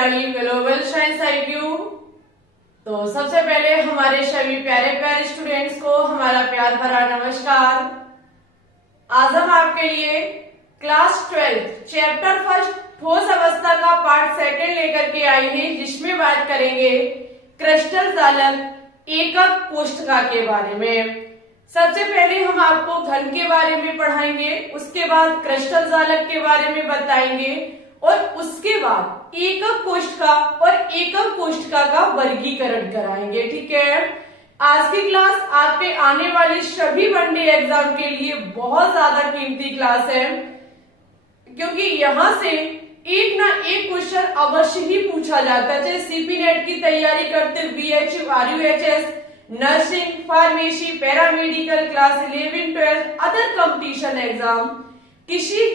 प्रणाली global science IQ। तो सबसे पहले हमारे सभी प्यारे प्यारे स्टूडेंट्स को हमारा प्यार भरा नमस्कार। आज हम आपके लिए क्लास 12 चैप्टर फर्स्ट ठोस अवस्था का पार्ट सेकंड लेकर के आए हैं, जिसमें बात करेंगे क्रिस्टल जालक एकक कोष्ठका के बारे में। सबसे पहले हम आपको घन के बारे में पढ़ाएंगे, उसके बाद क्रिस्टल जालक के बारे में बताएंगे और उसके बाद एकक कोष्ठका और एकक कोष्ठका का वर्गीकरण कराएंगे। ठीक है, आज की क्लास आपके आने वाले सभी वनडे एग्जाम के लिए बहुत ज्यादा कीमती क्लास है, क्योंकि यहां से एक ना एक क्वेश्चन अवश्य ही पूछा जाता है। चाहे सीपी नेट की तैयारी करते, BHU, RUHS, nursing, pharmacy, paramedical, class 11, 12, other competition exam, किसी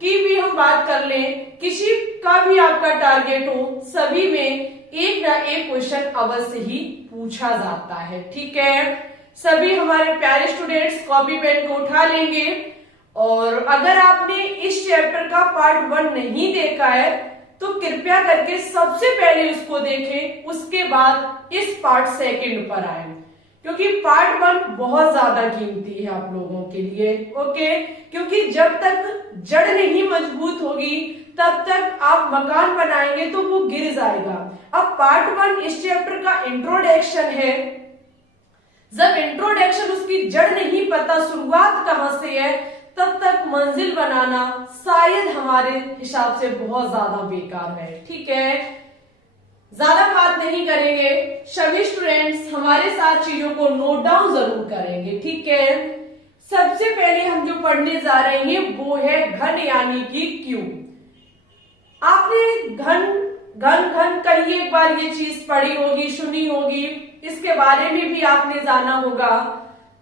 की भी हम बात कर लें, किसी का भी आपका टारगेट हो, सभी में एक ना एक क्वेश्चन अवश्य ही पूछा जाता है। ठीक है, सभी हमारे प्यारे स्टूडेंट्स कॉपी पेन को उठा लेंगे और अगर आपने इस चैप्टर का पार्ट 1 नहीं देखा है तो कृपया करके सबसे पहले उसको देखें, उसके बाद इस पार्ट सेकंड पर आए, क्योंकि पार्ट 1 बहुत ज्यादा कीमती है आप लोगों के लिए। ओके, क्योंकि जब तक जड़ नहीं मजबूत होगी तब तक आप मकान बनाएंगे तो वो गिर जाएगा। अब पार्ट 1 इस चैप्टर का इंट्रोडक्शन है। जब इंट्रोडक्शन, उसकी जड़ नहीं पता, शुरुआत कहां से है, तब तक मंजिल बनाना शायद हमारे हिसाब से बहुत ज्यादा बेकार है। ठीक है, ज्यादा बात नहीं करेंगे, सभी स्टूडेंट्स हमारे साथ चीजों को नोट डाउन जरूर करेंगे। ठीक है, सबसे पहले हम जो पढ़ने जा रहे हैं वो है घन यानी कि क्यूब। आपने घन घन घन कहीं एक बार ये चीज पढ़ी होगी, सुनी होगी, इसके बारे में भी आपने जाना होगा।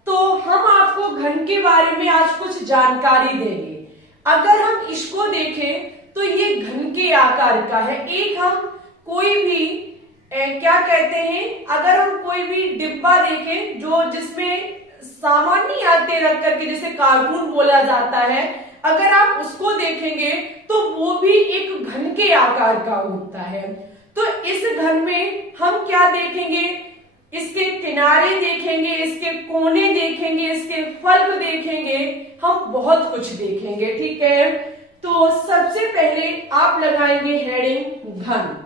तो हम आपको घन के बारे में आज कुछ जानकारी देंगे। अगर हम इसको देखें तो ये घन के आकार का है। एक हम कोई भी क्या कहते हैं, अगर हम कोई भी डिब्बा देखें जो जिसमें सामान्य यादें रख करके, जैसे कार्टून बोला जाता है, अगर आप उसको देखेंगे तो वो भी एक घन के आकार का होता है। तो इस घन में हम क्या देखेंगे, इसके किनारे देखेंगे, इसके कोने देखेंगे, इसके फल्क देखेंगे, हम बहुत कुछ देखेंगे। ठीक है, तो सबसे पहले आप लगाएंगे हेडिंग घन,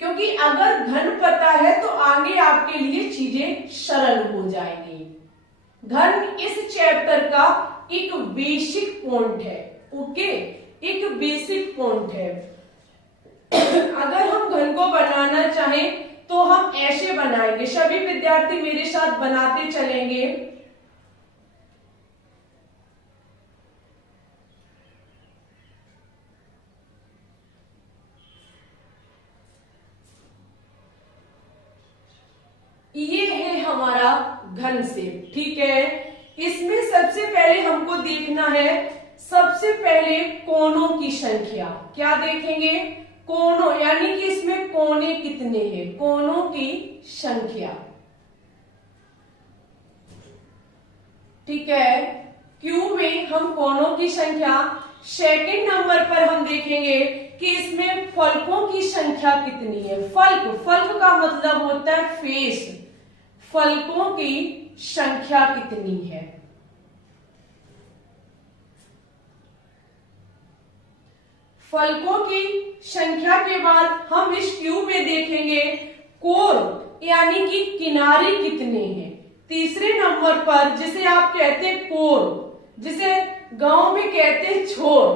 क्योंकि अगर घन पता है तो आगे आपके लिए चीजें सरल हो जाएंगी। घन इस चैप्टर का एक बेसिक पॉइंट है। ओके, एक बेसिक पॉइंट है। अगर हम घन को बनाना चाहें तो हम ऐसे बनाएंगे। सभी विद्यार्थी मेरे साथ बनाते चलेंगे। ये है हमारा घन शेप। ठीक है, इसमें सबसे पहले हमको देखना है, सबसे पहले कोनों की संख्या। क्या देखेंगे, कोनों, यानी कि इसमें कोने कितने हैं, कोनों की संख्या। ठीक है, क्यू में हम कोनों की संख्या। सेकंड नंबर पर हम देखेंगे कि इसमें फलकों की संख्या कितनी है। फल्क, फल्क का मतलब होता है फेस, फलकों की संख्या कितनी है। फलकों की संख्या के बाद हम इस क्यूब में देखेंगे कोर, यानी कि किनारे कितने हैं। तीसरे नंबर पर जिसे आप कहते हैं कोर, जिसे गांव में कहते हैं छोर,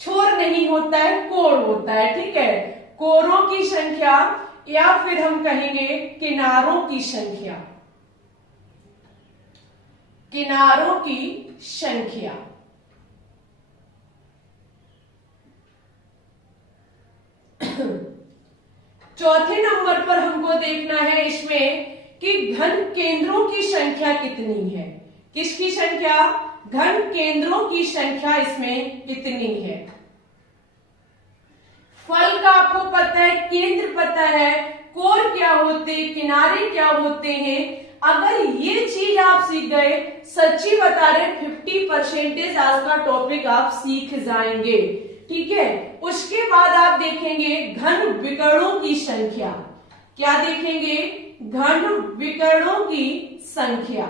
छोर नहीं होता है, कोर होता है। ठीक है, कोरों की संख्या, या फिर हम कहेंगे किनारों की संख्या, किनारों की संख्या। चौथे नंबर पर हमको देखना है इसमें कि घन केंद्रों की संख्या कितनी है। किसकी संख्या, घन केंद्रों की संख्या इसमें कितनी है। फल का आपको पता है, केंद्र पता है, कोर क्या होते, किनारे क्या होते हैं। अगर ये चीज आप सीख गए, सच्ची बता रहे 50% आज का टॉपिक आप सीख जाएंगे। ठीक है। उसके बाद आप देखेंगे घन विकर्णों की संख्या। क्या देखेंगे? घन विकर्णों की संख्या।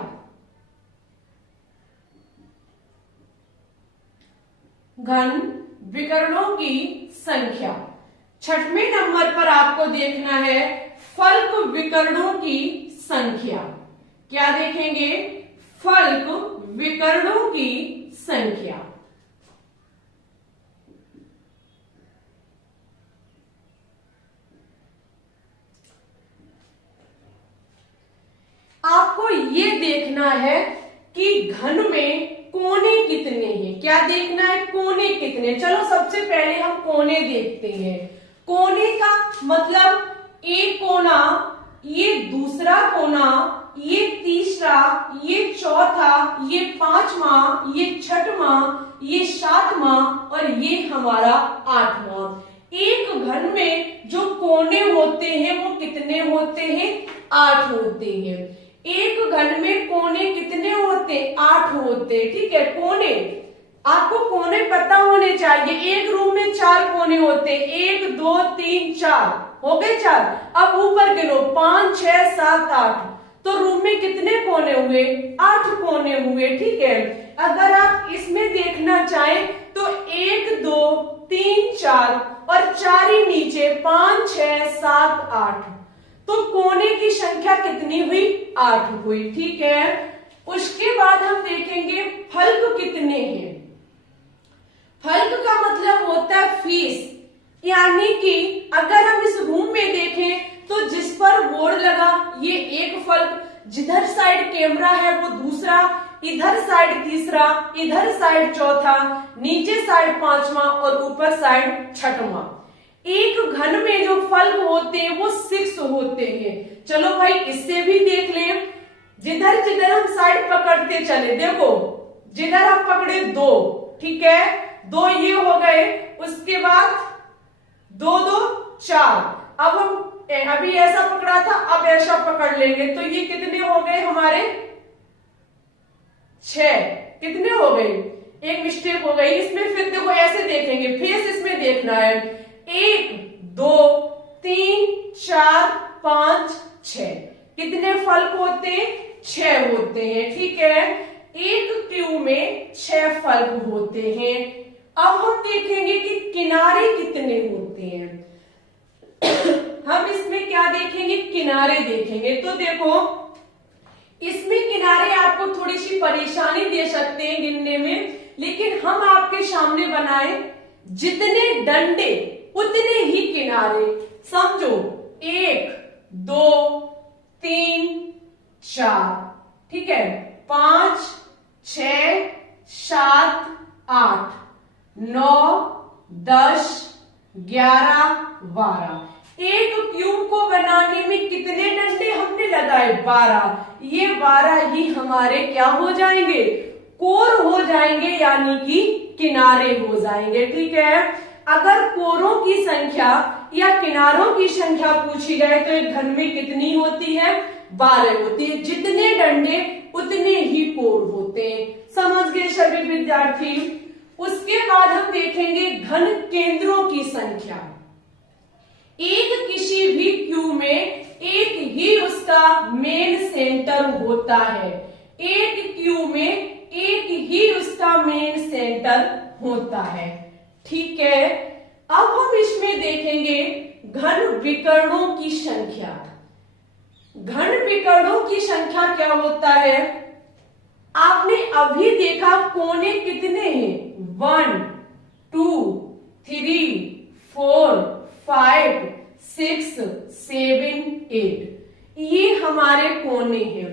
घन विकर्णों की संख्या। छठवें नंबर पर आपको देखना है फल्क विकर्णों की संख्या। क्या देखेंगे? फल्क विकर्णों की संख्या। आपको ये देखना है कि घन में कोने कितने हैं। क्या देखना है? कोने कितने। चलो सबसे पहले हम कोने देखते हैं। कोने का मतलब एक कोना, ये दूसरा कोना, ये तीसरा, ये चौथा, ये पांचवा, ये छठवां, ये सातवां और ये हमारा आठवां। एक घन में जो कोने होते हैं वो कितने होते हैं? 8 होते हैं। एक घन में कोने कितने होते? 8 होते। ठीक है। कोने, आपको कोने पता होने चाहिए। एक रूम में 4 कोने होते। 1 2 3 4 हो गए 4। अब ऊपर गिनो 5 6 7 8। तो रूम में कितने कोने हुए? 8 कोने हुए। ठीक है। अगर आप इसमें देखना चाहें तो 1 2 3 4 और 4 ही नीचे 5 6 7 8। तो कोने की संख्या कितनी हुई? 8 हुई। ठीक है। उसके बाद हम देखेंगे फल्क कितने हैं। फल्क का मतलब होता है फीस, यानी कि अगर हम इस रूम में देखें तो जिस पर बोर्ड लगा ये एक फल्क, जिधर साइड कैमरा है वो दूसरा, इधर साइड तीसरा, इधर साइड चौथा, नीचे साइड पांचवा और ऊपर साइड छठवां। एक घन में जो फल्क होते हैं वो 6 होते हैं। चलो भाई इससे भी देख लें। जिधर जिधर हम साइड पकड़ते चले, देखो जिधर आप पकड़े 2, ठीक है, 2 ये हो गए। उसके बाद 2 2 4। अब हम अभी ऐसा पकड़ा था, अब ऐसा पकड़ लेंगे तो ये कितने हो गए हमारे? 6। कितने हो गए? एक मिस्टेक हो गई इसमें। फिर देखो ऐसे देखेंगे, फेस इसमें देखना है। 1 2 3 4 5 6। कितने फल्क होते हैं? 6 होते हैं। ठीक है। एक क्यूब में 6 फल्क होते हैं। अब हम देखेंगे कि किनारे कितने होते हैं। हम इसमें क्या देखेंगे? किनारे देखेंगे। तो देखो इसमें किनारे आपको थोड़ी सी परेशानी दे सकते हैं गिनने में, लेकिन हम आपके सामने बनाए जितने डंडे उतने ही किनारे। समझो 1 2 3 4, ठीक है, 5 6 7 8 9 10 11 12। एक क्यूब को बनाने में कितने डंडे हमने लगाए? 12। ये 12 ही हमारे क्या हो जाएंगे? कोर हो जाएंगे, यानी कि किनारे हो जाएंगे। ठीक है। अगर कोरों की संख्या या किनारों की संख्या पूछी जाए तो एक घन में कितनी होती है? 12 होती है। जितने डंडे उतने ही कोर होते हैं। समझ गए सभी विद्यार्थी? उसके बाद हम देखेंगे घन केंद्रों की संख्या। एक किसी भी क्यू में एक ही उसका मेन सेंटर होता है। एक क्यू में एक ही उसका मेन सेंटर होता है। ठीक है। अब हम इसमें देखेंगे घन विकर्णों की संख्या। घन विकर्णों की संख्या क्या होता है? आपने अभी देखा कोने कितने हैं? 1 2 3 4 5 6 7 8। ये हमारे कोने हैं।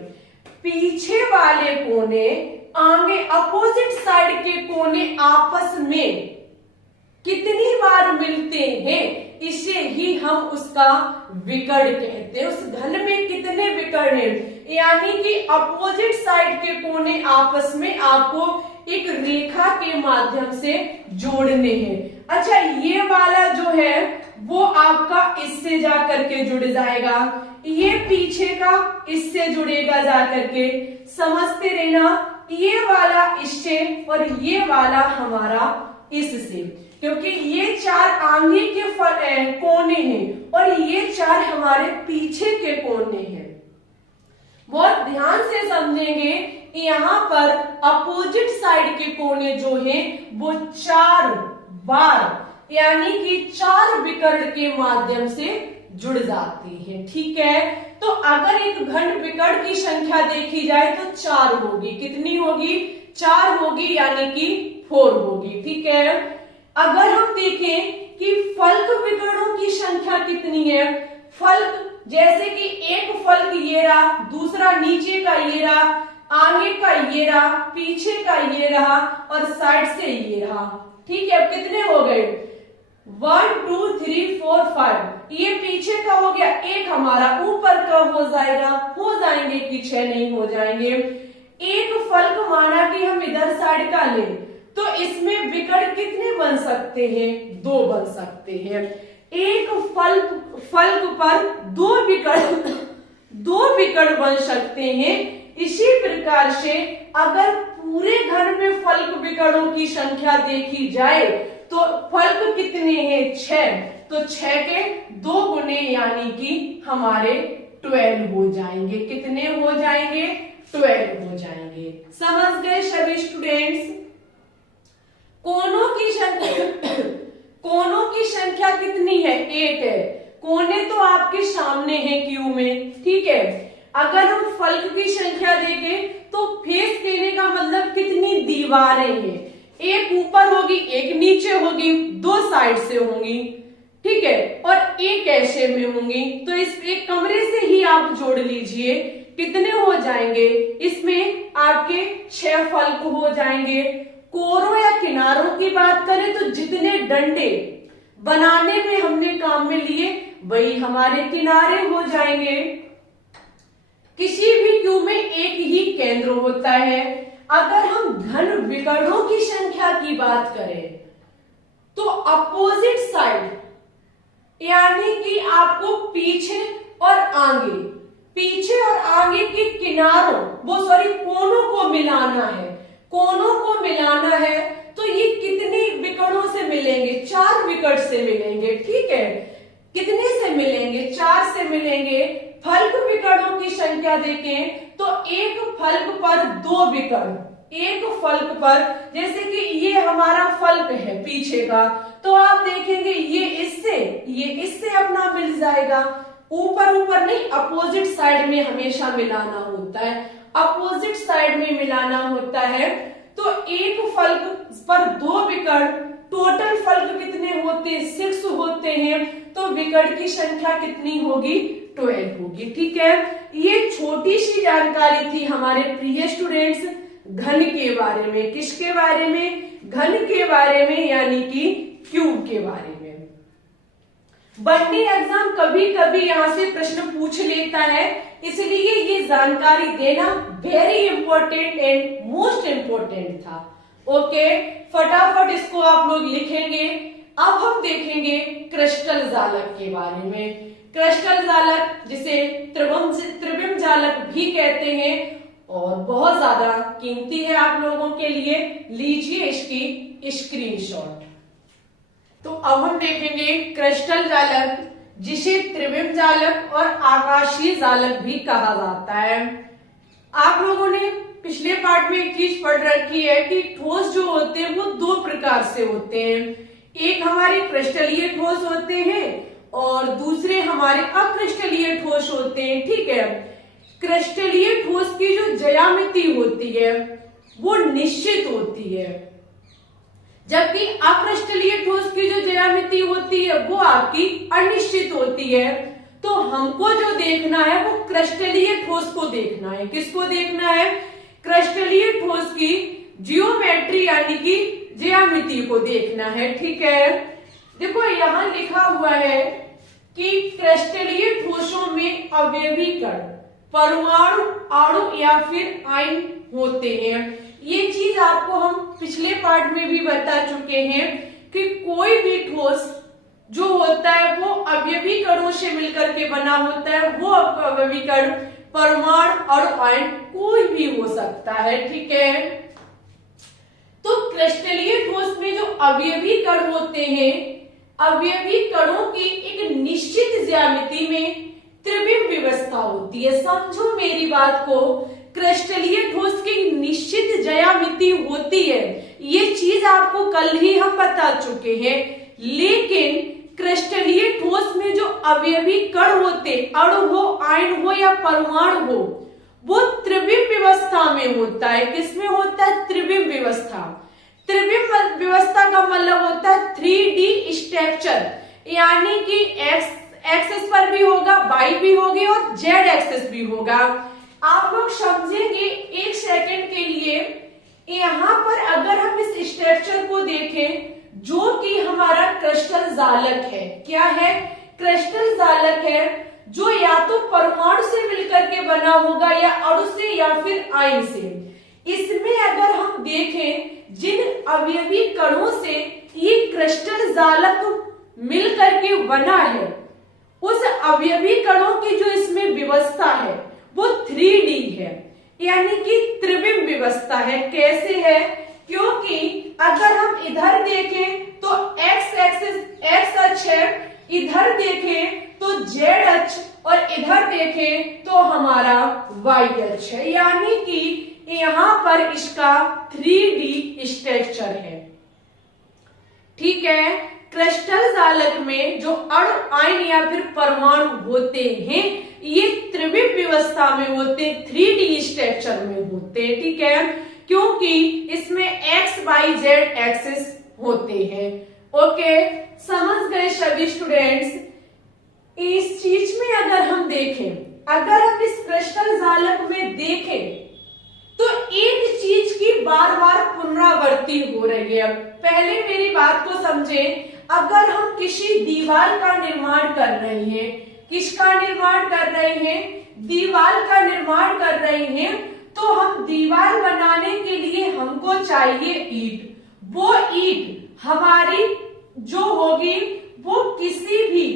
पीछे वाले कोने, आगे अपोजिट साइड के कोने आपस में कितनी बार मिलते हैं, इसे ही हम उसका विकर्ण कहते हैं। उस घन में कितने विकर्ण हैं, यानी कि अपोजिट साइड के कोने आपस में आपको एक रेखा के माध्यम से जोड़ने हैं। अच्छा, ये वाला जो है वो आपका इससे जाकर के जुड़ जाएगा, ये पीछे का इससे जुड़ेगा जाकर के। समझते रहना, ये वाला इससे और ये वाला हमारा इससे। क्योंकि ये 4 आगे के कोने हैं और ये 4 हमारे पीछे के कोने हैं। बहुत ध्यान से समझेंगे, यहाँ पर अपोजिट साइड के कोने जो हैं वो 4 बार यानी कि 4 विकर्ण के माध्यम से जुड़ जाते हैं। ठीक है, तो अगर एक घन विकर्ण की संख्या देखी जाए तो 4 होगी। कितनी होगी? 4 होगी, यानी कि 4 होगी। ठीक है, अगर हम देखें कि फल्क विकर्णों की संख्या कितनी है, फल्क जैसे कि एक फल्क ये रहा, दूसरा नीचे का ये रहा, आगे का ये रहा, पीछे का ये रहा और साइड से ये रहा। ठीक है, अब कितने हो गए? 1 2 3 4 5। ये पीछे का हो गया, एक हमारा ऊपर का हो जाएगा, हो जाएंगे कि 6 नहीं हो जाएंगे। एक फल्क माना कि हम इधर साइड का लें तो इसमें विकर्ण कितने बन सकते हैं? 2 बन सकते हैं। एक फल्क पर 2 विकर्ण बन सकते हैं। इसी प्रकार से अगर पूरे घन में फल्क विकर्णों की संख्या देखी जाए तो फल्क कितने हैं? 6। तो 6 के 2 गुने यानी कि हमारे 12 हो जाएंगे। कितने हो जाएंगे? 12 हो जाएंगे। समझ गए सभी स्टूडेंट्स? कोनों की संख्या कितनी है? 8 है। कोने तो आपके सामने है क्यू में। ठीक है, अगर हम फल्क की संख्या देखें तो फेस कहने का मतलब कितनी दीवारें हैं? एक ऊपर होगी, एक नीचे होगी, 2 साइड से होंगी। ठीक है, और एक ऐसे में होंगी। तो इस एक कमरे से ही आप जोड़ लीजिए, कितने हो जाएंगे? इसमें आपके 6 फल्क हो जाएंगे। कोरों या किनारों की बात करें तो जितने डंडे बनाने में हमने काम में लिए वही हमारे किनारे हो जाएंगे। किसी भी क्यू में एक ही केंद्र होता है। अगर हम घन विकर्णों की संख्या की बात करें तो अपोजिट साइड यानी कि आपको पीछे और आगे के किनारों कोनों को मिलाना है। कोनों को मिलाना है तो ये कितने विकर्णों से मिलेंगे? 4 विकर्ण से मिलेंगे। ठीक है, कितने से मिलेंगे? 4 से मिलेंगे। फल्क विकर्णों की संख्या देखें तो एक फल्क पर 2 विकर्ण, एक फल्क पर, जैसे कि ये हमारा फल्क है पीछे का, तो आप देखेंगे ये इससे अपना मिल जाएगा। ऊपर नहीं, अपोजिट साइड में हमेशा मिलाना होता है। अपोजिट साइड में मिलाना होता है। तो एक फल्क पर 2 विकर्ण, टोटल फल्क कितने होते हैं? 6 होते हैं। तो विकर्ण की संख्या कितनी होगी? 12 होगी। ठीक है, ये छोटी सी जानकारी थी हमारे प्रिय स्टूडेंट्स घन के बारे में। किसके बारे में? घन के बारे में, यानी कि क्यूब के बारे में। बनने एग्जाम कभी कभी यहाँ से प्रश्न पूछ लेता है, इसलिए ये जानकारी देना very important and most important था। ओके, फटाफट इसको आप लोग लिखेंगे। अब हम देखेंगे क्रिस्टल जालक के बारे में। क्रिस्टल जालक जिसे त्रिविम जालक भी कहते हैं और बहुत ज्यादा कीमती है आप लोगों के लिए। लीजिए इसकी स्क्रीनशॉट। तो अब हम देखेंगे क्रिस्टल जालक जिसे त्रिविम जालक और आकाशीय जालक भी कहा जाता है। आप लोगों ने पिछले पार्ट में एक चीज पढ़ रखी है कि ठोस जो होते हैं वो 2 प्रकार से होते हैं। एक हमारे क्रिस्टलीय ठोस होते हैं और दूसरे हमारे अक्रिस्टलीय ठोस होते हैं। ठीक है, क्रिस्टलीय ठोस की जो ज्यामिति होती है वो निश्चित होती है, जबकि अक्रिस्टलीय ठोस की जो ज्यामिति होती है वो आपकी अनिश्चित होती है। तो हमको जो देखना है वो क्रिस्टलीय ठोस को देखना है। किसको देखना है? क्रिस्टलीय ठोस की जियोमेट्री यानी कि ज्यामिति को देखना है। ठीक है, देखो यहां लिखा हुआ है कि क्रिस्टलीय ठोसों में अवयवी कण, परमाणु, अणु या फिर आयन होते हैं। ये चीज आपको हम पिछले पार्ट में भी बता चुके हैं कि कोई भी ठोस जो होता है वो अवयवी कणों से मिलकर के बना होता है। वो अवयवी कण परमाणु और आयन कोई भी हो सकता है। ठीक है, तो क्रिस्टलीय ठोस में जो अवयवी कण होते हैं, अवयवी कणों की एक निश्चित ज्यामिति में त्रिविम व्यवस्था होती है। समझो मेरी बात को, क्रिस्टलीय ठोस की निश्चित ज्यामिति होती है, ये चीज आपको कल ही हम बता चुके हैं। लेकिन क्रिस्टलीय ठोस में जो अवयवी कण होते, अणु हो, आयन हो या परमाणु हो, वो त्रिविम व्यवस्था में होता है। किसमें होता है? त्रिविम व्यवस्था। त्रिविम व्यवस्था का मतलब होता है 3D स्ट्रक्चर, यानी कि एक्स एक्सेस पर भी होगा, वाई भी होगी और जेड एक्सेस भी होगा। आप लोग समझेंगे एक सेकंड के लिए। यहां पर अगर हम इस स्ट्रक्चर को देखें, जो कि हमारा क्रिस्टल जालक है, क्या है? क्रिस्टल जालक है, जो या तो परमाणु से मिलकर के बना होगा या अणु से या फिर आयन से। इसमें अगर हम देखें, जिन अवयवी कणों से ये क्रिस्टल जालक मिलकर के बना है, उस अवयवी कणों की जो इसमें व्यवस्था है वो 3D है, यानी कि त्रिविम व्यवस्था है। कैसे है? क्योंकि अगर हम इधर देखें तो एक्स एक्सिस, एक्स अक्ष है, इधर देखें तो जेड अक्ष और इधर देखें तो हमारा वाई अक्ष है, यानी कि यहां पर इसका 3D स्ट्रक्चर है। ठीक है। क्रिस्टल जालक में जो अणु, आयन या फिर परमाणु होते हैं, ये त्रिविम व्यवस्था में होते, 3D स्ट्रक्चर में होते। ठीक है, क्योंकि इसमें एक्स वाई जेड एक्सिस होते हैं। ओके, समझ गए सभी स्टूडेंट्स? इस चीज में अगर हम देखें, अगर हम इस क्रिस्टल जालक में देखें तो एक चीज की बार बार पुनरावृत्ति हो रही है। पहले मेरी बात को समझें। अगर हम किसी दीवार का निर्माण कर रहे हैं, किसका निर्माण कर रहे हैं? दीवार का निर्माण कर रहे हैं, तो हम दीवार बनाने के लिए हमको चाहिए ईंट। वो ईंट हमारी जो होगी वो किसी भी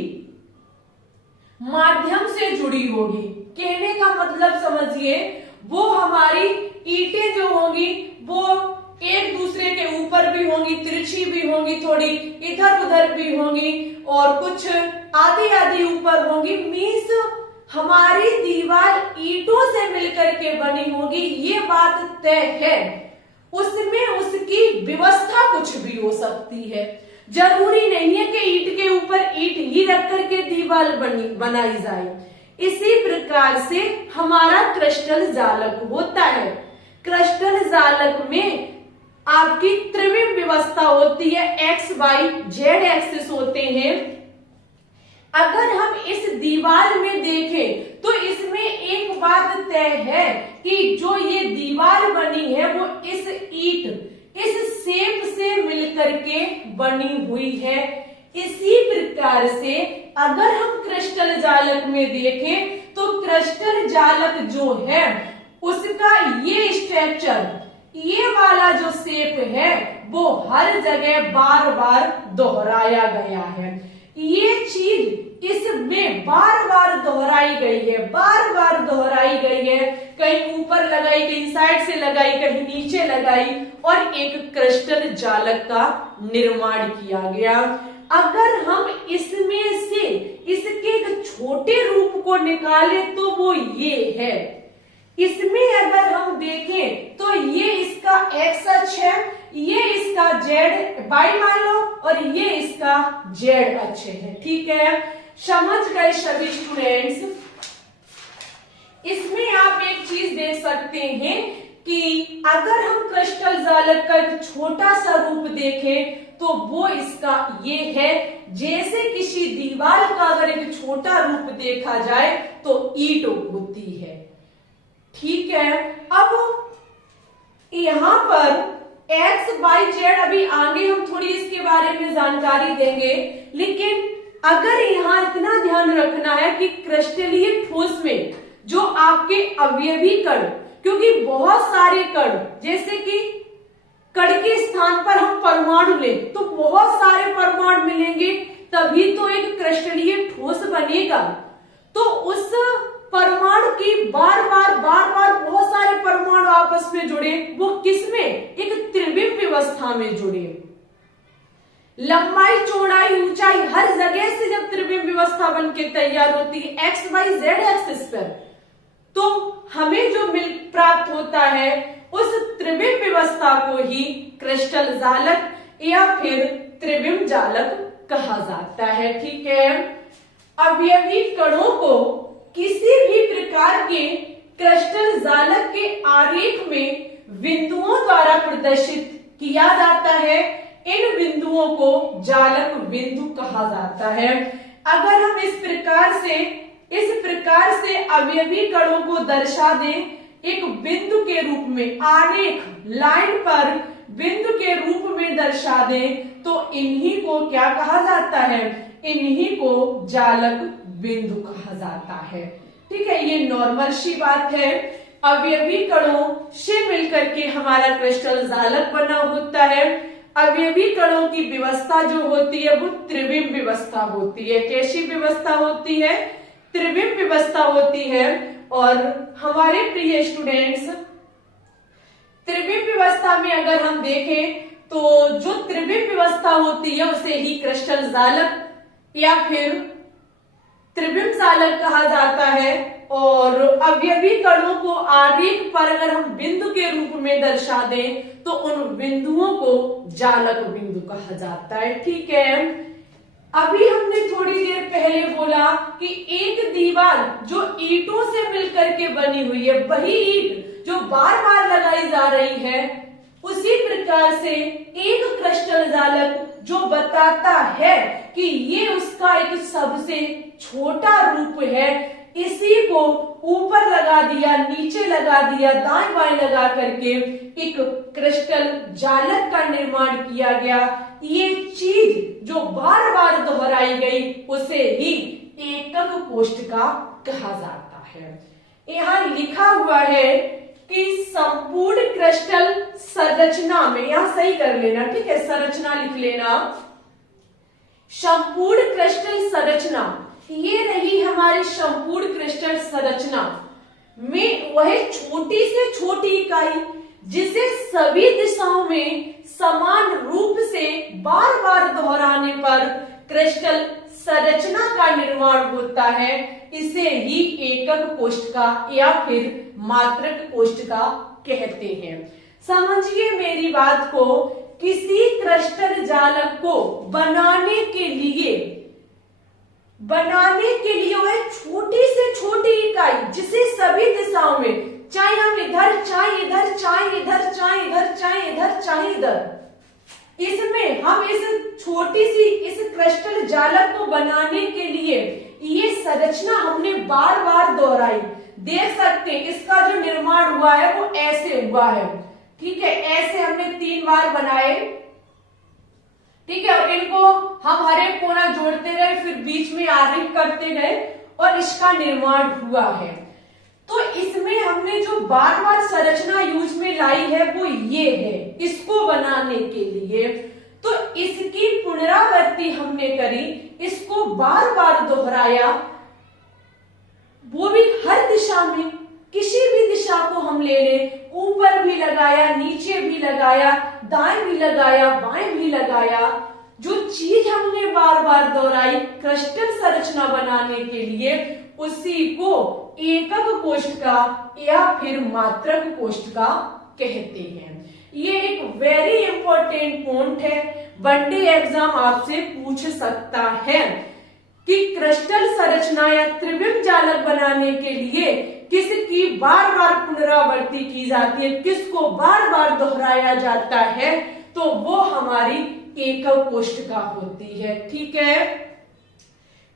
माध्यम से जुड़ी होगी। कहने का मतलब समझिए, वो हमारी ईंटें जो होंगी वो एक दूसरे के ऊपर भी होंगी, तिरछी भी होंगी, थोड़ी इधर उधर भी होंगी और कुछ आधी आधी ऊपर होंगी। मीन्स हमारी दीवार ईंटों से मिलकर के बनी होगी, ये बात तय है। उसमें उसकी व्यवस्था कुछ भी हो सकती है। जरूरी नहीं है कि ईंट के ऊपर ईंट ही रख करके दीवार बनाई जाए। इसी प्रकार से हमारा क्रिस्टल जालक होता है। क्रिस्टल जालक में आपकी त्रिविम व्यवस्था होती है, एक्स वाई जेड एक्सिस होते हैं। अगर हम इस दीवार में देखें तो इसमें एक बात तय है कि जो ये दीवार बनी है वो इस ईंट, इस शेप से मिलकर के बनी हुई है। इसी प्रकार से अगर हम क्रिस्टल जालक में देखें तो क्रिस्टल जालक जो है उसका ये स्ट्रक्चर, ये वाला जो शेप है वो हर जगह बार बार दोहराया गया है। ये चीज इसमें बार बार दोहराई गई है, बार बार दोहराई गई है। कहीं ऊपर लगाई, कहीं साइड से लगाई, कहीं नीचे लगाई और एक क्रिस्टल जालक का निर्माण किया गया। अगर हम इसमें से इसके एक छोटे रूप को निकाले तो वो ये है। इसमें अगर हम देखें तो ये इसका एक्स अक्ष है, ये इसका जेड वाई मान लो और ये इसका जेड अक्ष है। ठीक है, समझ गए सभी स्टूडेंट्स? इसमें आप एक चीज देख सकते हैं कि अगर हम क्रिस्टल जालक का एक छोटा सा रूप देखें तो वो इसका ये है। जैसे किसी दीवार का अगर एक छोटा रूप देखा जाए तो ईंट होती है। ठीक है, अब यहां पर एक्स वाई जेड, अभी आगे हम थोड़ी इसके बारे में जानकारी देंगे, लेकिन अगर यहाँ इतना ध्यान रखना है कि क्रिस्टलीय ठोस में जो आपके अवयवी कण, क्योंकि बहुत सारे कण, जैसे कि कण के स्थान पर हम परमाणु लें तो बहुत सारे परमाणु मिलेंगे, तभी तो एक क्रिस्टलीय ठोस बनेगा। तो उस परमाणु की बार बार बहुत सारे परमाणु आपस में जुड़े, वो किसमें? एक त्रिविम व्यवस्था दिशा में जुड़े। लंबाई, चौड़ाई, ऊंचाई हर जगह से जब त्रिविम व्यवस्था बनके तैयार होती है एक्स वाई जेड एक्सिस पर, तो हमें जो प्राप्त होता है उस त्रिविम व्यवस्था को ही क्रिस्टल जालक या फिर त्रिविम जालक कहा जाता है। ठीक है, अवयवी कणों को किसी भी प्रकार के क्रिस्टल जालक के आरेख में बिंदुओं द्वारा प्रदर्शित किया जाता है। इन बिंदुओं को जालक बिंदु कहा जाता है। अगर हम इस प्रकार से अवयवी कणों को दर्शा दें एक बिंदु के रूप में, आरेख लाइन पर बिंदु के रूप में दर्शा दें, तो इन्हीं को क्या कहा जाता है? इन्हीं को जालक बिंदु कहा जाता है। ठीक है, ये नॉर्मल सी बात है। अवयवी कणों से मिलकर के हमारा क्रिस्टल जालक बना होता है। अवयवी कणों की व्यवस्था जो होती है वो त्रिविम व्यवस्था होती है। कैसी व्यवस्था होती है? त्रिविम व्यवस्था होती है। और हमारे प्रिय स्टूडेंट्स, त्रिविम व्यवस्था में अगर हम देखें तो जो त्रिविम व्यवस्था होती है उसे ही क्रिस्टल जालक या फिर त्रिविम जालक कहा जाता है। और अवयवी कणों को आरेख पर अगर हम बिंदु के रूप में दर्शा दें तो उन बिंदुओं को जालक बिंदु कहा जाता है। ठीक है, अभी हमने थोड़ी देर पहले बोला कि एक दीवार जो ईंटों से मिलकर के बनी हुई है, वही ईंट जो बार बार लगाई जा रही है, उसी प्रकार से एक क्रिस्टल जालक जो बताता है कि ये उसका एक सबसे छोटा रूप है, इसी को ऊपर लगा दिया, नीचे लगा दिया, दाएं बाएं लगा करके एक क्रिस्टल जालक का निर्माण किया गया। ये चीज जो बार बार दोहराई गई उसे ही एकक कोष्ठका कहा जाता है। यहाँ लिखा हुआ है कि संपूर्ण क्रिस्टल संरचना में, यहां सही कर लेना, ठीक है, संरचना लिख लेना, संपूर्ण क्रिस्टल संरचना, ये रही हमारी संपूर्ण क्रिस्टल संरचना में वह छोटी से छोटी इकाई जिसे सभी दिशाओं में समान रूप से बार बार दोहराने पर क्रिस्टल संरचना का निर्माण होता है, इसे ही एकक कोष्ठका या फिर मात्रक कोष्ठका कहते हैं। समझिए मेरी बात को, किसी क्रिस्टल जालक को बनाने के लिए वह छोटी से छोटी इकाई जिसे सभी दिशाओं में, चाहे हम इधर, चाहे इधर, चाहे इधर, चाहे इधर, चाहे इधर, चाहे इधर, इसमें हम इस छोटी सी इस क्रिस्टल जालक को बनाने के लिए ये संरचना हमने बार बार दोहराई। देख सकते हैं इसका जो निर्माण हुआ है वो ऐसे हुआ है। ठीक है, ऐसे हमने 3 बार बनाए। ठीक है, और इनको हम हर एक कोना जोड़ते गए, फिर बीच में आरेख करते गए और इसका निर्माण हुआ है। तो इसमें हमने जो बार बार संरचना यूज में लाई है वो ये है, इसको बनाने के लिए। तो इसकी पुनरावृत्ति हमने करी, इसको बार बार दोहराया, वो भी हर दिशा में, किसी भी दिशा को हम ले लें, ऊपर भी लगाया, नीचे भी लगाया, दाएं भी लगाया, बाएं भी लगाया। जो चीज हमने बार बार दोहराई क्रिस्टल संरचना बनाने के लिए, उसी को एकक कोष्ठका या फिर मात्रक कोष्ठका कहते हैं। ये एक वेरी इंपॉर्टेंट पॉइंट है, वनडे एग्जाम आपसे पूछ सकता है कि क्रिस्टल संरचना या त्रिविम जालक बनाने के लिए किसकी बार बार पुनरावृत्ति की जाती है, किसको बार बार दोहराया जाता है, तो वो हमारी एकक कोष्ठका होती है। ठीक है,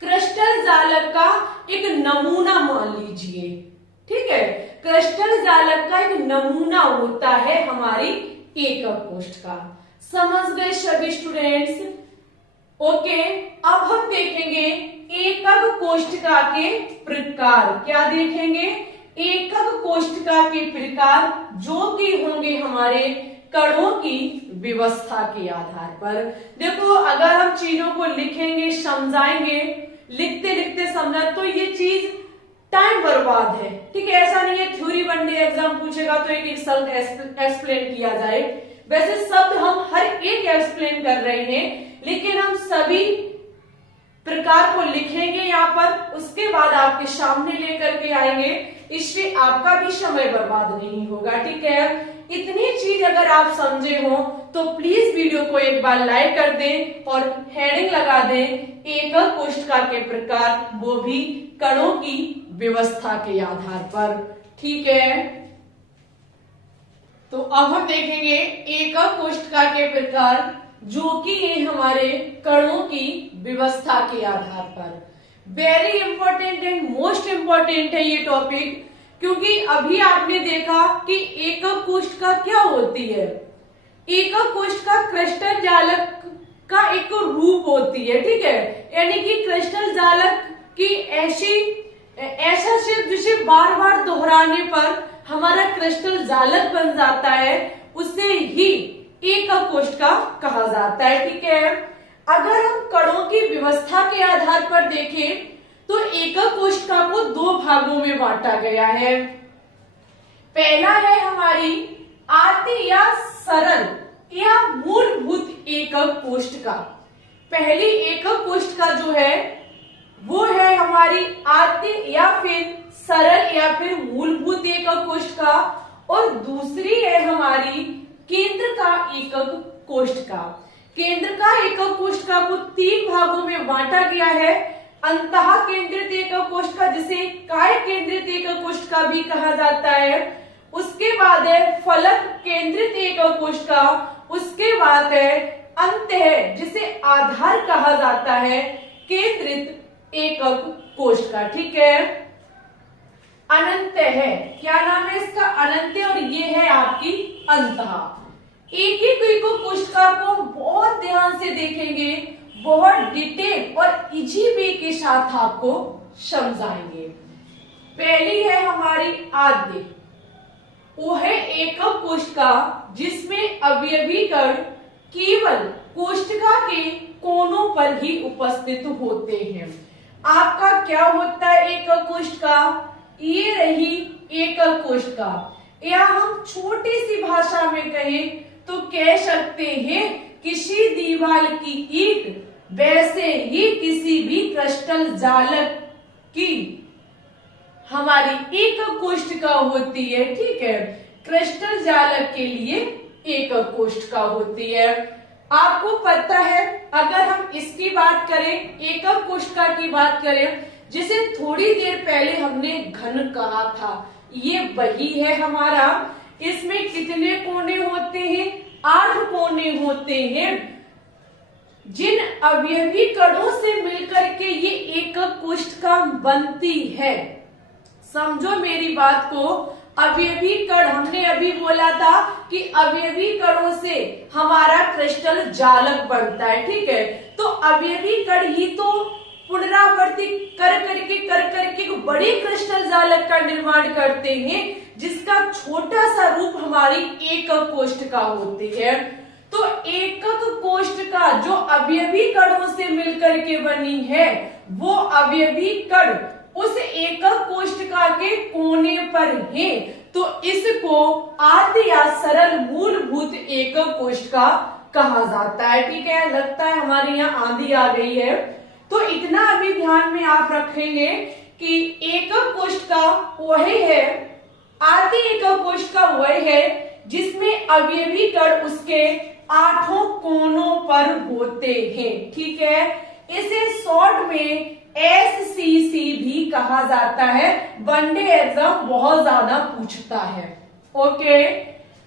क्रिस्टल जालक का एक नमूना मान लीजिए। ठीक है, क्रिस्टल जालक का एक नमूना होता है हमारी एकक कोष्ठका। समझ गए सभी स्टूडेंट्स? ओके, अब हम देखेंगे एकक कोष्ठका के प्रकार। क्या देखेंगे? एकक कोष्ठका के प्रकार, जो कि होंगे हमारे कणों की व्यवस्था के आधार पर। देखो, अगर हम चीजों को लिखेंगे, समझाएंगे, लिखते लिखते समझा, तो ये चीज टाइम बर्बाद है। ठीक है, ऐसा नहीं है थ्योरी वनडे एग्जाम पूछेगा तो एक शब्द एक्सप्लेन किया जाए। वैसे शब्द हम हर एक एक्सप्लेन कर रहे हैं, लेकिन हम सभी प्रकार को लिखेंगे यहाँ पर, उसके बाद आपके सामने लेकर के आएंगे, इससे आपका भी समय बर्बाद नहीं होगा। ठीक है, इतनी चीज अगर आप समझे हो तो प्लीज वीडियो को एक बार लाइक कर दें और हेडिंग लगा दें, एकक कोष्ठका के प्रकार, वो भी कणों की व्यवस्था के आधार पर। ठीक है, तो अब हम देखेंगे एकक कोष्ठका के प्रकार, जो कि ये हमारे कणों की व्यवस्था के आधार पर। Very important and most important है ये टॉपिक, क्योंकि अभी आपने देखा कि एकक कोष्ठका क्या होती है। एकक कोष्ठका क्रिस्टल जालक का एक रूप होती है। ठीक है, यानी कि क्रिस्टल जालक की ऐसा शेप जिसे बार बार दोहराने पर हमारा क्रिस्टल जालक बन जाता है, उसे ही एकक कोष्ठका कहा जाता है। ठीक है, अगर हम कणों की व्यवस्था के आधार पर देखें तो एकक कोष्ठका को दो भागों में बांटा गया है। पहला है हमारी आद्य या सरल या मूलभूत एकक कोष्ठका। पहली एकक कोष्ठका जो है वो है हमारी आद्य या फिर सरल या फिर मूलभूत एकक कोष्ठका, और दूसरी है हमारी केंद्र का एकक कोष्ठका। केंद्र का एकक कोष्ठका को तीन भागों में बांटा गया है। अंतः केंद्रित एकक कोष्ठका, जिसे काय केंद्रित एकक कोष्ठका भी कहा जाता है। उसके बाद है फलक केंद्रित एकक कोष्ठका। उसके बाद है अंत है, जिसे आधार कहा जाता है, केंद्रित एकक कोष्ठका। ठीक है, अनंत है, क्या नाम है इसका, अनंत, और ये है आपकी अंतः। एक एक एकक कोष्ठका को बहुत ध्यान से देखेंगे, बहुत डिटेल और इजी वे के साथ आपको समझाएंगे। पहली है हमारी आद्य, वो है एकक कोष्ठका जिसमें अवयवी कण केवल कोष्ठका के कोनों पर ही उपस्थित होते हैं। आपका क्या होता है एकक कोष्ठका, ये रही एकक कोष्ठका, या हम छोटी सी भाषा में कहें तो कह सकते हैं किसी दीवार की ईंट वैसे ही किसी भी क्रिस्टल जालक की हमारी एकक कोष्ठका होती है। ठीक है, क्रिस्टल जालक के लिए एकक कोष्ठका होती है। आपको पता है, अगर हम इसकी बात करें, एकक कोष्ठका की बात करें, जिसे थोड़ी देर पहले हमने घन कहा था, ये वही है हमारा। इसमें कितने कोने होते हैं, 8 कोने होते हैं। जिन अवयवी कणों से मिलकर के ये एकक कोष्ठका बनती है, समझो मेरी बात को। अवयवी कण, हमने अभी बोला था कि अवयवी कणों से हमारा क्रिस्टल जालक बनता है। ठीक है, तो अवयवी कण ही तो पुनरावृत्ति कर करके बड़े क्रिस्टल जालक का निर्माण करते हैं, जिसका छोटा सा रूप हमारी एकक कोष्ठका होती है। तो एकक कोष्ठका जो अवयवी कणों से मिलकर के बनी है, वो अवयवी कण उस एकक कोष्ठका के कोने पर है, तो इसको आद्य या सरल मूलभूत एकक कोष्ठका कहा जाता है। ठीक है, लगता है हमारे यहाँ आंधी आ गई है, तो इतना अभी ध्यान में आप रखेंगे कि एकक कोष्ठका वही है, आद्य एकक कोष्ठका वही है जिसमें अवयवी कण उसके 8 कोनों पर होते हैं। ठीक है, इसे शॉर्ट में SCC भी कहा जाता है। वनडे एग्जाम बहुत ज्यादा पूछता है। ओके,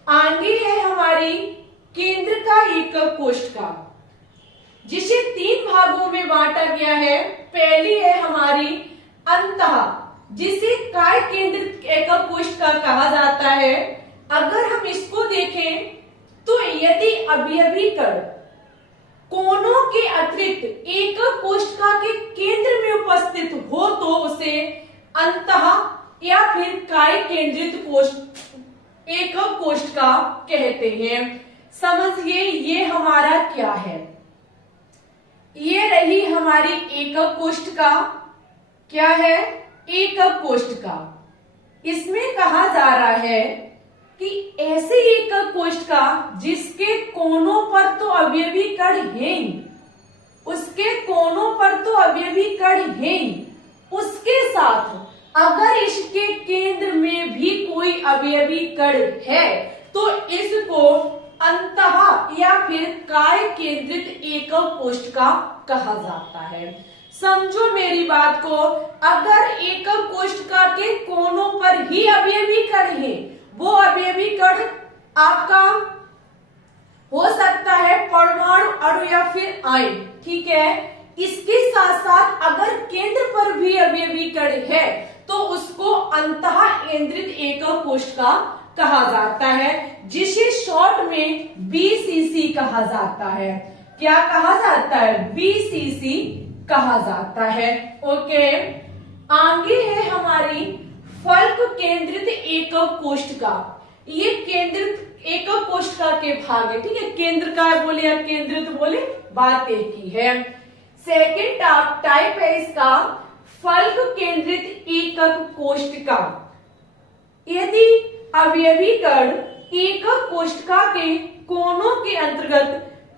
आगे है हमारी केंद्र का एकक कोष्ठका, जिसे 3 भागों में बांटा गया है। पहली है हमारी अंतः, जिसे काय केंद्रित एकक कोष्ठका कहा जाता है। अगर हम इसको देखें तो यदि अवयवी कण कोनों के अतिरिक्त एकक कोष्ठका के केंद्र में उपस्थित हो तो उसे अंतः या फिर काय केंद्रित एकक कोष्ठका कहते हैं। समझिए ये हमारा क्या है, ये रही हमारी एकक कोष्ठका। क्या है, एकक कोष्ठका। इसमें कहा जा रहा है कि ऐसे एकक कोष्ठका जिसके कोनों पर तो अवयवी कण हैं, उसके कोनों पर तो अवयवी कण हैं, उसके साथ अगर इसके केंद्र में भी कोई अवयवी कण है तो इसको अंतः या फिर काय केंद्रित एकक कोष्ठका कहा जाता है। समझो मेरी बात को, अगर एकक कोष्ठका के कोनों पर ही अवयवी कण है, वो अवयवी कण आपका हो सकता है परमाणु, अणु या फिर आयन, ठीक है। इसके साथ साथ अगर केंद्र पर भी अवयवी कण है तो उसको अंतः केंद्रित एकक कोष्ठका कहा जाता है, जिसे शॉर्ट में बीसीसी कहा जाता है। क्या कहा जाता है? बीसीसी कहा जाता है। ओके, आगे है हमारी फल्क केंद्रित एकक कोष्ठका। ये केंद्रित एकक कोष्ठका के भाग है, ठीक है। केंद्र का बोले या केंद्रित बोले, बात एक ही है। सेकेंड टाइप है इसका फल्क केंद्रित एकक कोष्ठका। यदि अवयवी कण एकक कोष्ठका के कोनों के अंतर्गत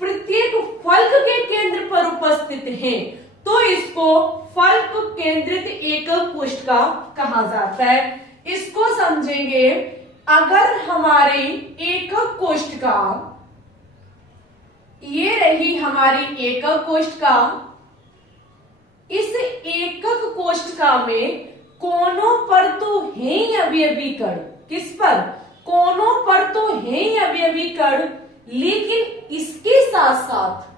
प्रत्येक फल्क के केंद्र पर उपस्थित हैं, तो इसको फल्क केंद्रित एकक कोष्ठका कहा जाता है। इसको समझेंगे, अगर हमारी एकक कोष्ठका, ये रही हमारी एकक कोष्ठका, इस एकक कोष्ठका में कोनों पर तो है ही अवयवी कण, किस पर? कोनों पर तो है ही अवयवी कण, लेकिन इसके साथ साथ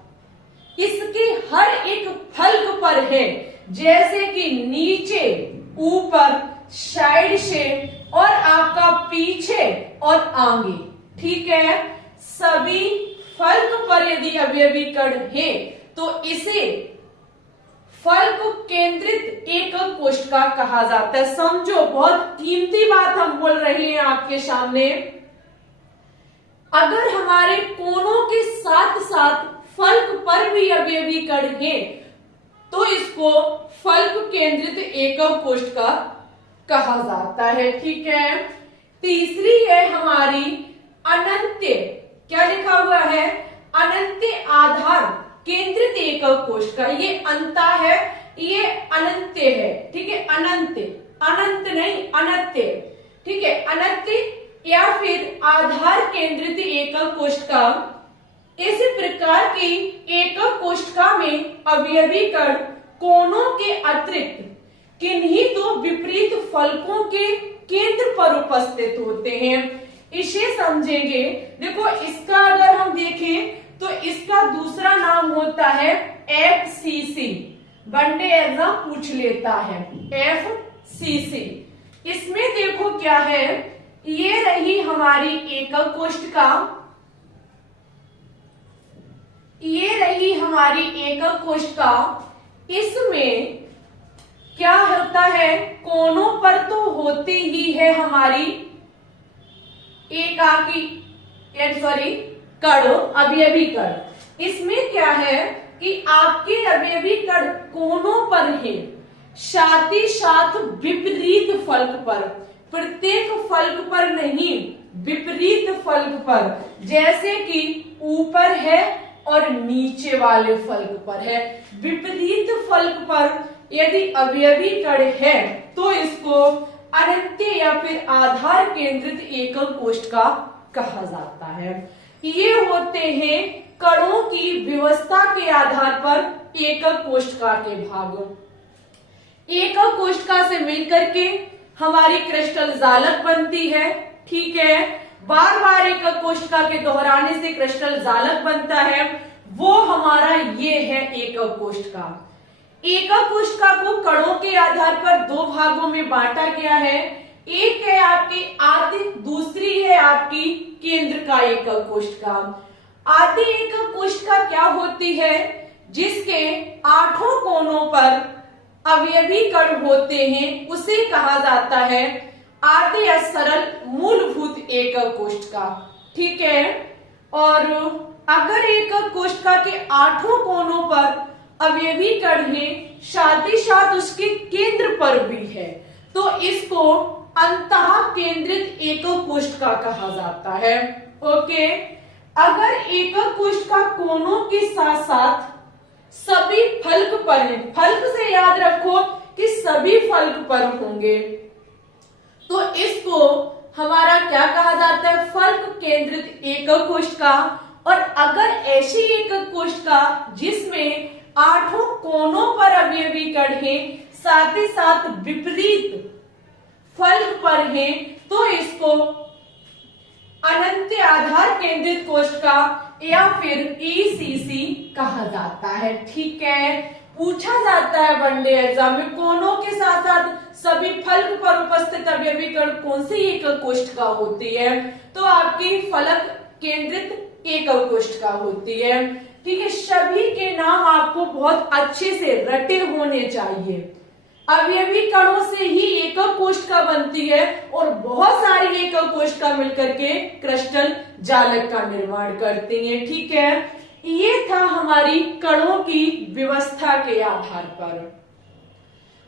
इसके हर एक फल्क पर है, जैसे कि नीचे, ऊपर, साइड से और आपका पीछे और आगे, ठीक है। सभी फल्क पर यदि अवयवी कण है तो इसे फल्क केंद्रित एकक कोष्ठका कहा जाता है। समझो, बहुत कीमती बात हम बोल रहे हैं आपके सामने। अगर हमारे कोनों के साथ साथ फल्क पर भी अवयवी कण है तो इसको फल्क केंद्रित एकक कोष्ठका कहा जाता है, ठीक है। तीसरी है हमारी अनंत्य, क्या लिखा हुआ है? अनंत्य आधार केंद्रित एकक कोष्ठका। ये अंता है, ये अनंत्य है, ठीक है। अनंत, अनंत नहीं, अनंत्य, ठीक है। अनंत्य या फिर आधार केंद्रित एकक कोष्ठका इस प्रकार की एकक कोष्ठका में अवयवी कण कोनों के अतिरिक्त किन्हीं दो विपरीत फलकों के केंद्र पर उपस्थित होते हैं। इसे समझेंगे। देखो, इसका अगर हम देखें तो इसका दूसरा नाम होता है FCC। वनडे एग्जाम पूछ लेता है FCC। इसमें देखो क्या है, ये रही हमारी एकक कोष्ठका, ये रही हमारी एकक कोष्ठका। इसमें क्या होता है, कोनों पर तो होती ही है हमारी कण, अवयवी कण। इसमें क्या है कि आपके अवयवी कण कोनों पर है, साथ ही साथ विपरीत फल्क पर, प्रत्येक फल्क पर नहीं, विपरीत फल्क पर, जैसे कि ऊपर है और नीचे वाले फल्क पर है। विपरीत फल्क पर यदि अवयवी कण है तो इसको अनंत्य या फिर आधार केंद्रित एकक कोष्ठका कहा जाता है। ये होते हैं कणों की व्यवस्था के आधार पर एकक कोष्ठका के भाग। एकक कोष्ठका से मिलकर के हमारी क्रिस्टल जालक बनती है, ठीक है। बार बार एकक कोष्ठका के दोहराने से क्रिस्टल जालक बनता है, वो हमारा ये है एकक कोष्ठका। एकक कोष्ठका को कणों के आधार पर दो भागों में बांटा गया है। एक है आपकी आदि, दूसरी है आपकी केंद्र का एकक कोष्ठका। आदि एकक कोष्ठका क्या होती है? जिसके 8 कोनों पर अवयवी कण होते हैं, उसे कहा जाता है आदि या सरल मूलभूत एकक कोष्ठका, ठीक है। और अगर एकक कोष्ठका के 8 कोनों पर अवयवी कण है, साथ ही साथ उसके केंद्र पर भी है, तो इसको अंतः केंद्रित एकक कोशिका कहा जाता है। ओके, अगर एकक कोशिका कोनों के साथ साथ सभी फलक पर है, फलक से याद रखो कि सभी फलक पर होंगे, तो इसको हमारा क्या कहा जाता है, फलक केंद्रित एकक कोशिका। और अगर ऐसी एकक कोशिका जिसमें 8 कोनों पर अवयवी कण हैं, साथ ही साथ विपरीत फलक पर हैं, तो इसको अनंत आधार केंद्रित कोशिका या फिर ECC कहा जाता है। ठीक है, पूछा जाता है वनडे एग्जाम में, कोनों के साथ साथ सभी फलक पर उपस्थित अवयवी कण कौन सी एकक कोशिका होती है, तो आपकी फलक केंद्रित एकक कोशिका होती है। ठीक है, सभी के नाम आपको बहुत अच्छे से रटे होने चाहिए। अवयवी कणों से ही एकक कोशिका बनती है और बहुत सारी एकक कोशिका मिलकर के क्रिस्टल जालक का निर्माण करती हैं। ठीक है, ये था हमारी कणों की व्यवस्था के आधार पर।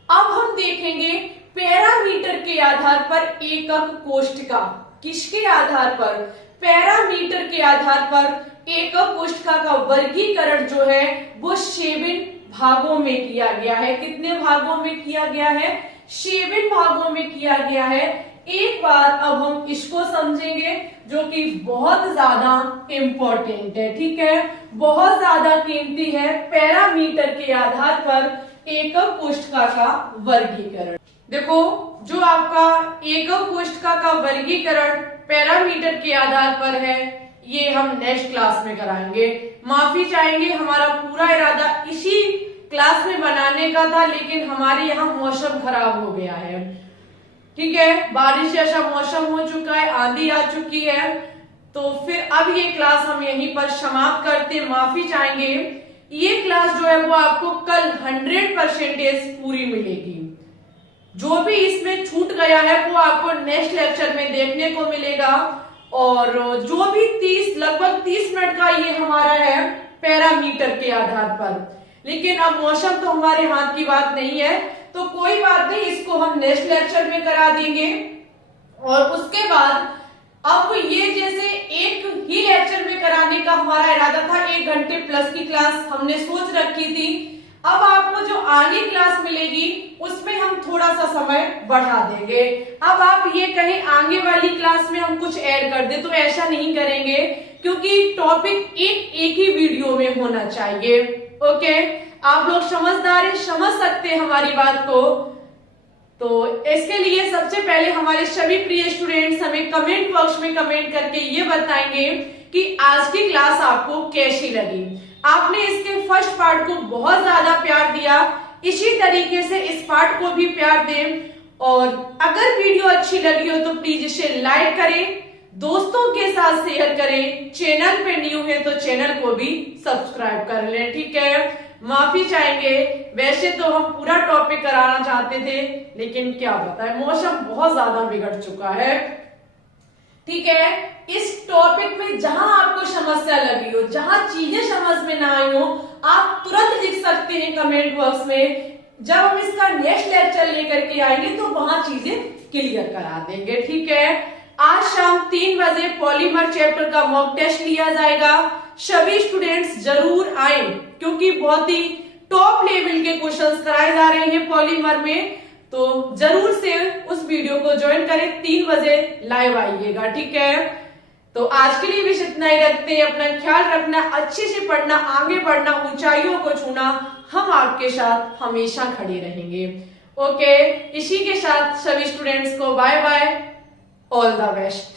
अब हम देखेंगे पैरामीटर के आधार पर एकक कोशिका। किसके आधार पर, पैरामीटर के आधार पर एकक कोशिका का वर्गीकरण जो है वो 7 भागों में किया गया है। कितने भागों में किया गया है, 7 भागों में किया गया है। एक बार अब हम इसको समझेंगे जो कि बहुत ज्यादा इंपॉर्टेंट है। ठीक है, बहुत ज्यादा कीमती है, पैरामीटर के आधार पर एकक कोशिका का वर्गीकरण। देखो, जो आपका एकक कोशिका का वर्गीकरण पैरामीटर के आधार पर है, ये हम नेक्स्ट क्लास में कराएंगे। माफी चाहेंगे, हमारा पूरा इरादा इसी क्लास में बनाने का था, लेकिन हमारे यहाँ मौसम खराब हो गया है। ठीक है, बारिश जैसा मौसम हो चुका है, आंधी आ चुकी है, तो फिर अब ये क्लास हम यहीं पर समाप्त करते, माफी चाहेंगे। ये क्लास जो है वो आपको कल 100% पूरी मिलेगी। जो भी इसमें छूट गया है वो आपको नेक्स्ट लेक्चर में देखने को मिलेगा। और जो भी लगभग 30 मिनट का ये हमारा है पैरामीटर के आधार पर, लेकिन अब मौसम तो हमारे हाथ की बात नहीं है, तो कोई बात नहीं, इसको हम नेक्स्ट लेक्चर में करा देंगे। और उसके बाद अब ये जैसे एक ही लेक्चर में कराने का हमारा इरादा था, 1 घंटे प्लस की क्लास हमने सोच रखी थी। अब आपको जो आगे क्लास मिलेगी उसमें हम थोड़ा सा समय बढ़ा देंगे। अब आप ये कहें आगे वाली क्लास में हम कुछ ऐड कर दे, तो ऐसा नहीं करेंगे, क्योंकि टॉपिक एक ही वीडियो में होना चाहिए। ओके, आप लोग समझदार हैं, समझ सकते हैं हमारी बात को। तो इसके लिए सबसे पहले हमारे सभी प्रिय स्टूडेंट्स हमें कमेंट बॉक्स में कमेंट करके ये बताएंगे कि आज की क्लास आपको कैसी लगी। आपने इसके फर्स्ट पार्ट को बहुत ज्यादा प्यार दिया, इसी तरीके से इस पार्ट को भी प्यार दें। और अगर वीडियो अच्छी लगी हो तो प्लीज इसे लाइक करें, दोस्तों के साथ शेयर करें, चैनल पे न्यू है तो चैनल को भी सब्सक्राइब कर लें। ठीक है, माफी चाहेंगे, वैसे तो हम पूरा टॉपिक कराना चाहते थे, लेकिन क्या बताएं मौसम बहुत ज्यादा बिगड़ चुका है। ठीक है, इस टॉपिक में जहां आपको समस्या लगी हो, जहां चीजें समझ में ना आई हो, आप तुरंत लिख सकते हैं कमेंट बॉक्स में। जब हम इसका नेक्स्ट लेक्चर लेकर के आएंगे तो वहां चीजें क्लियर करा देंगे। ठीक है, आज शाम 3 बजे पॉलीमर चैप्टर का मॉक टेस्ट लिया जाएगा। सभी स्टूडेंट्स जरूर आए, क्योंकि बहुत ही टॉप लेवल के क्वेश्चंस कराए जा रहे हैं पॉलीमर में, तो जरूर से उस वीडियो को ज्वाइन करें। 3 बजे लाइव आइएगा। ठीक है, तो आज के लिए भी इतना ही रखते हैं। अपना ख्याल रखना, अच्छे से पढ़ना, आगे बढ़ना, ऊंचाइयों को छूना। हम आपके साथ हमेशा खड़े रहेंगे। ओके, इसी के साथ सभी स्टूडेंट्स को bye bye, all the best.